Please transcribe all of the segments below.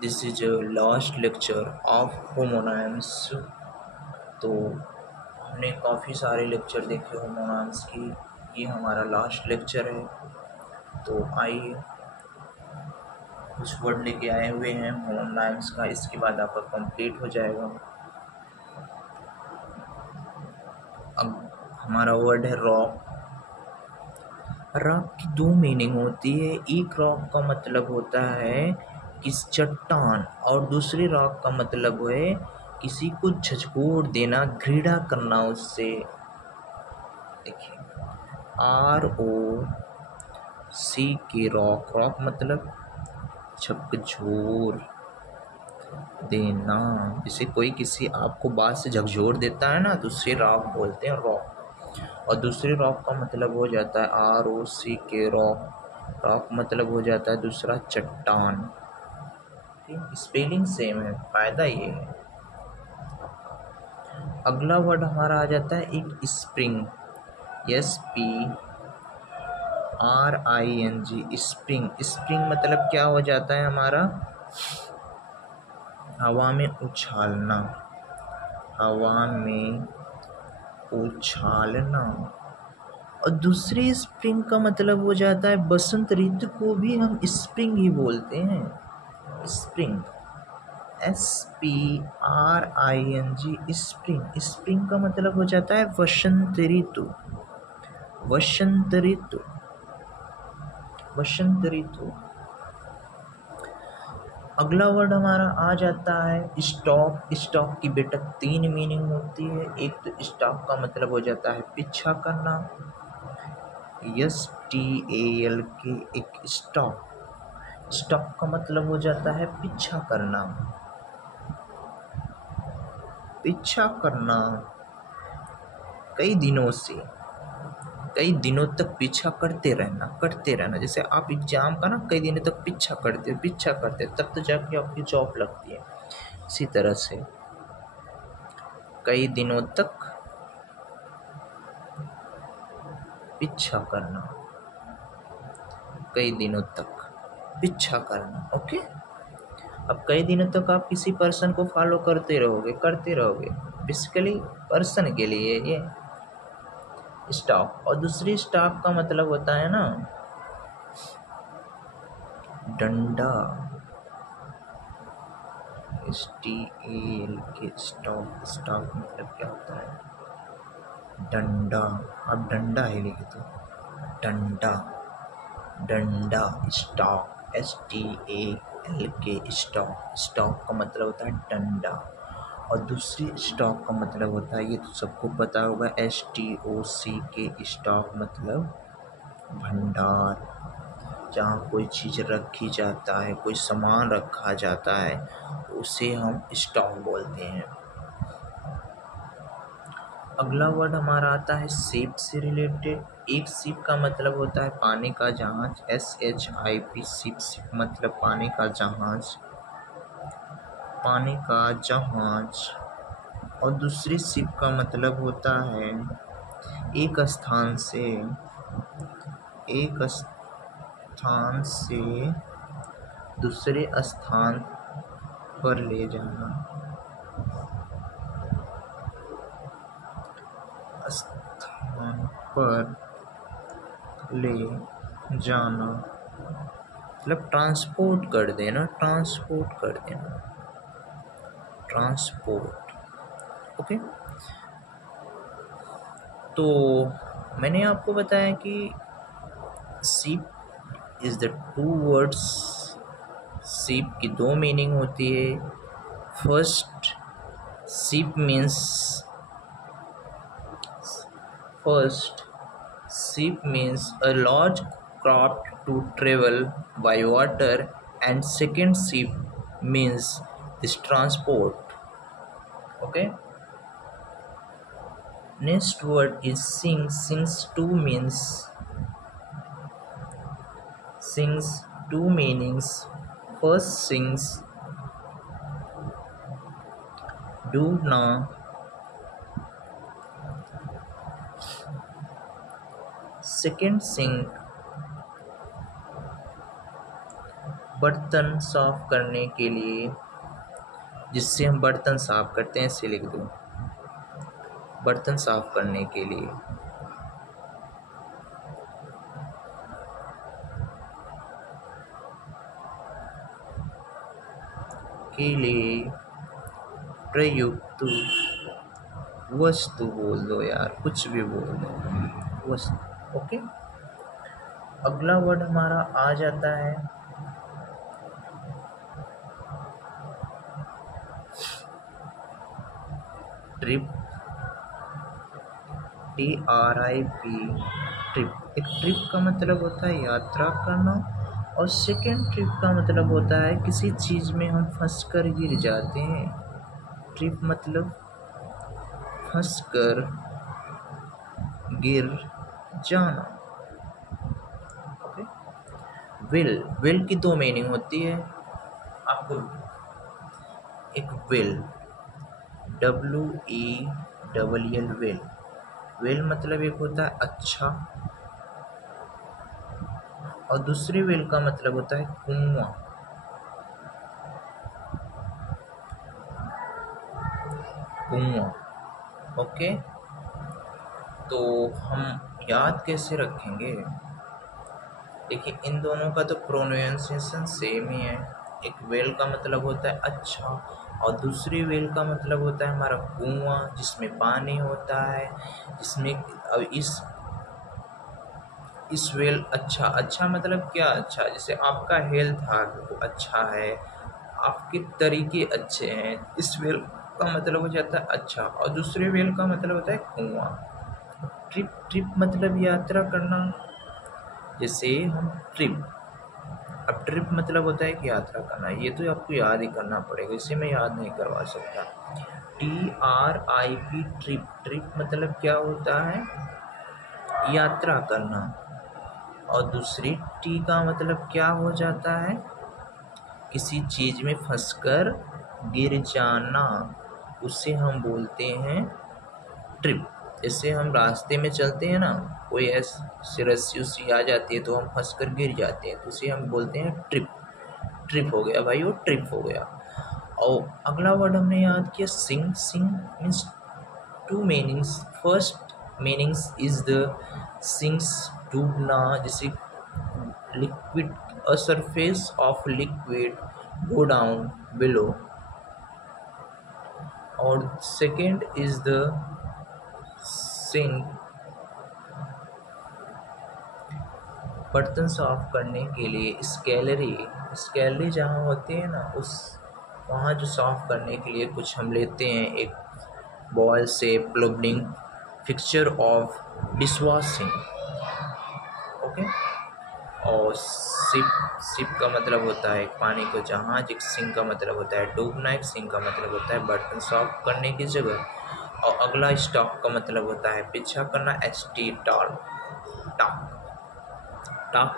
This is last lecture of homonyms. तो हमने काफ़ी सारे लेक्चर देखे होमोनाइम्स की, ये हमारा लास्ट लेक्चर है। तो आइए कुछ वर्ड लेके आए हुए हैं होमोनाइम्स का, इसके बाद आपका कंप्लीट हो जाएगा। अब हमारा वर्ड है रॉक। रॉक की दो मीनिंग होती है। एक रॉक का मतलब होता है किस चट्टान, और दूसरे रॉक का मतलब है किसी को झकझोर देना, घृणा करना उससे। देखिए ROC रॉक, रॉक मतलब झकझोर देना। जैसे कोई किसी आपको बात से झकझोर देता है ना, दूसरे रॉक बोलते हैं रॉक। और दूसरे रॉक का मतलब हो जाता है ROC रॉक। रॉक मतलब हो जाता है दूसरा चट्टान। स्पेलिंग सेम है, फायदा ये है। अगला वर्ड हमारा आ जाता है एक स्प्रिंग। SPRING spring. स्प्रिंग मतलब क्या हो जाता है हमारा, हवा में उछालना, हवा में उछालना। और दूसरे स्प्रिंग का मतलब हो जाता है बसंत ऋतु को भी हम स्प्रिंग ही बोलते हैं। Spring SPRING spring. स्प्रिंग का मतलब हो जाता है वसंत ऋतु, वसंत ऋतु, वसंत ऋतु। अगला वर्ड हमारा आ जाता है स्टॉक। स्टॉक की बेटा तीन मीनिंग होती है। एक तो स्टॉक का मतलब हो जाता है पीछा करना, STALK एक स्टॉक। स्टॉक का मतलब हो जाता है पीछा करना, पीछा करना। कई दिनों से, कई दिनों तक पीछा करते रहना, करते रहना। जैसे आप एग्जाम का ना कई दिनों तक पीछा करते तब तो जाके आपकी जॉब लगती है। इसी तरह से कई दिनों तक पीछा करना, कई दिनों तक पीछा करना। ओके। अब कई दिनों तक आप किसी पर्सन को फॉलो करते रहोगे। बेसिकली पर्सन के लिए ये स्टॉक। और दूसरी स्टॉक का मतलब होता है ना डंडा, STALK स्टॉक। स्टॉक मतलब क्या होता है डंडा। अब डंडा ही लिख दो, डंडा, डंडा। Stock STALK stock. स्टॉक का मतलब होता है डंडा। और दूसरी स्टॉक का मतलब होता है, ये तो सबको पता होगा, STOCK स्टॉक मतलब भंडार। जहाँ कोई चीज़ रखी जाता है, कोई सामान रखा जाता है, उसे हम स्टॉक बोलते हैं। अगला वर्ड हमारा आता है शिप से रिलेटेड। एक शिप का मतलब होता है पानी का जहाज, SHIP शिप। शिप मतलब पानी का जहाज, पानी का जहाज। और दूसरी शिप का मतलब होता है एक स्थान से, एक स्थान से दूसरे स्थान पर ले जाना, स्थान पर ले जाना मतलब ट्रांसपोर्ट कर देना, ट्रांसपोर्ट कर देना, ट्रांसपोर्ट। ओके। तो मैंने आपको बताया कि ship is the two words. Ship की दो मीनिंग होती है। First, ship means, first ship means a large craft to travel by water, and second, ship means this transport. Okay. Next word is sing. Sings two means, sings two meanings. First, sings do na, second, sing बर्तन साफ करने के लिए, जिससे हम बर्तन साफ करते हैं, इसे लिख दो। बर्तन साफ करने के लिए। प्रयुक्त वस्तु बोल दो यार, कुछ भी बोल दो, वस्तु। ओके, अगला वर्ड हमारा आ जाता है ट्रिप। TRIP, trip. एक ट्रिप का मतलब होता है यात्रा करना, और सेकेंड ट्रिप का मतलब होता है किसी चीज़ में हम फंस कर गिर जाते हैं। ट्रिप मतलब फंस कर गिर जाना। ओके। विल की दो मीनिंग होती है आपको। एक विल, WELL, विल मतलब एक होता है अच्छा, और दूसरी विल का मतलब होता है कुआं। कुआं। ओके, तो हम याद कैसे रखेंगे? देखिए, इन दोनों का तो प्रोनाउंसिएशन सेम ही है। एक वेल का मतलब होता है अच्छा, और दूसरी वेल का मतलब होता है हमारा कुआं, जिसमें पानी होता है, जिसमें अब इस वेल अच्छा मतलब क्या अच्छा? जैसे आपका हेल्थ अच्छा है, आपके तरीके अच्छे हैं, इस वेल का मतलब हो जाता है अच्छा, और दूसरे वेल का मतलब होता है कुआं। ट्रिप मतलब यात्रा करना। जैसे हम अब ट्रिप मतलब होता है कि यात्रा करना, ये तो आपको याद ही करना पड़ेगा, इसे मैं याद नहीं करवा सकता। TRIP, ट्रिप मतलब क्या होता है? यात्रा करना। और दूसरी टी का मतलब क्या हो जाता है? किसी चीज़ में फंसकर गिर जाना, उसे हम बोलते हैं ट्रिप। जैसे हम रास्ते में चलते हैं ना, कोई ऐसी रस्सी उस्सी आ जाती है तो हम फंस कर गिर जाते हैं, तो उसे हम बोलते हैं ट्रिप। ट्रिप हो गया भाई, वो ट्रिप हो गया। और अगला वर्ड हमने याद किया sink. Sink means two meanings. First meanings is the sinks, डूबना। जैसे liquid, a surface of liquid go down below. और सेकेंड इज द सिंक, बर्तन साफ करने के लिए। स्कैलरी जहाँ होती है ना, उस वहाँ जो साफ करने के लिए कुछ हम लेते हैं, एक बॉल से plumbing fixture of dishwashing. Okay. और सिप का मतलब होता है पानी का जहाज। एक सिंक का मतलब होता है डूबना। एक सिंक का मतलब होता है बर्तन साफ करने की जगह। और अगला स्टॉक का मतलब होता है पीछा करना। ST, talk. टॉक,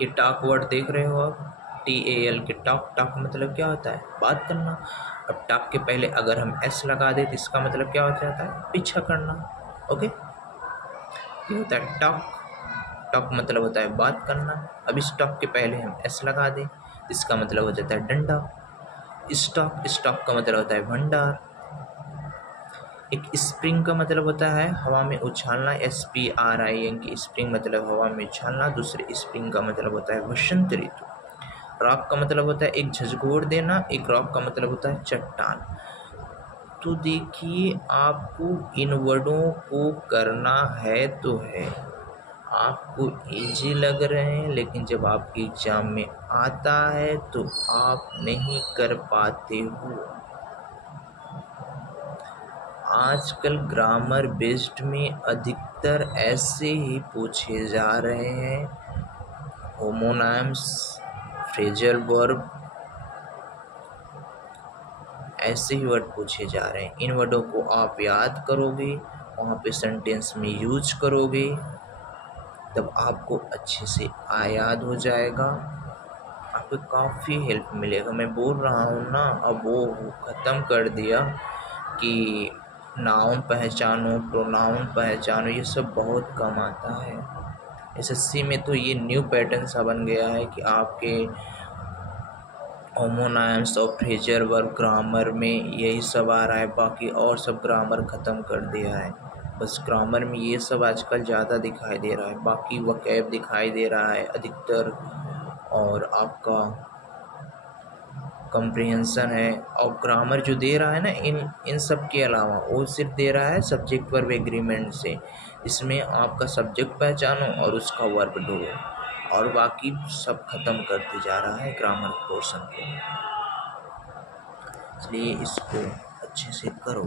ये टॉक वर्ड देख रहे हो आप, TAL के टॉक। टॉक मतलब क्या होता है? बात करना। अब टॉक के पहले अगर हम S लगा दें तो इसका मतलब क्या हो जाता है? पीछा करना। ओके, ये होता है टॉक। टॉक मतलब होता है बात करना। अब इस टॉक के पहले हम S लगा दें, इसका मतलब हो जाता है डंडा। स्टॉक का मतलब होता है भंडार। एक स्प्रिंग का मतलब होता है हवा में उछालना। SPRING की स्प्रिंग मतलब हवा में उछालना। दूसरे स्प्रिंग का मतलब होता है वसंत ऋतु। रॉक का मतलब होता है एक झंझोर देना। एक रॉक का मतलब होता है चट्टान। तो देखिए, आपको इन वर्डों को करना है तो है, आपको इजी लग रहे हैं, लेकिन जब आपके एग्जाम में आता है तो आप नहीं कर पाते हो। आजकल ग्रामर बेस्ड में अधिकतर ऐसे ही पूछे जा रहे हैं। होमोनाइम्स, फ्रेजल वर्ब, ऐसे ही वर्ड पूछे जा रहे हैं। इन वर्डों को आप याद करोगे, वहाँ पे सेंटेंस में यूज करोगे, तब आपको अच्छे से याद हो जाएगा, आपको काफ़ी हेल्प मिलेगा। मैं बोल रहा हूँ ना, अब वो ख़त्म कर दिया कि नाउन पहचानो, प्रोनाउन पहचानो, ये सब बहुत कम आता है। SSC में तो ये न्यू पैटर्न सा बन गया है कि आपके होमोनाइम्स और फ्रेजर वर्ब ग्रामर में यही सब आ रहा है, बाकी और सब ग्रामर ख़त्म कर दिया है। बस ग्रामर में ये सब आजकल ज़्यादा दिखाई दे रहा है, बाकी वोकैब दिखाई दे रहा है अधिकतर, और आपका कम्प्रिहेंशन है, और ग्रामर जो दे रहा है ना इन सब के अलावा वो सिर्फ दे रहा है सब्जेक्ट वर्ब एग्रीमेंट से। इसमें आपका सब्जेक्ट पहचानो और उसका वर्ब ढूंढो, और बाकी सब ख़त्म करते जा रहा है ग्रामर पोर्शन को, इसलिए इसको अच्छे से करो।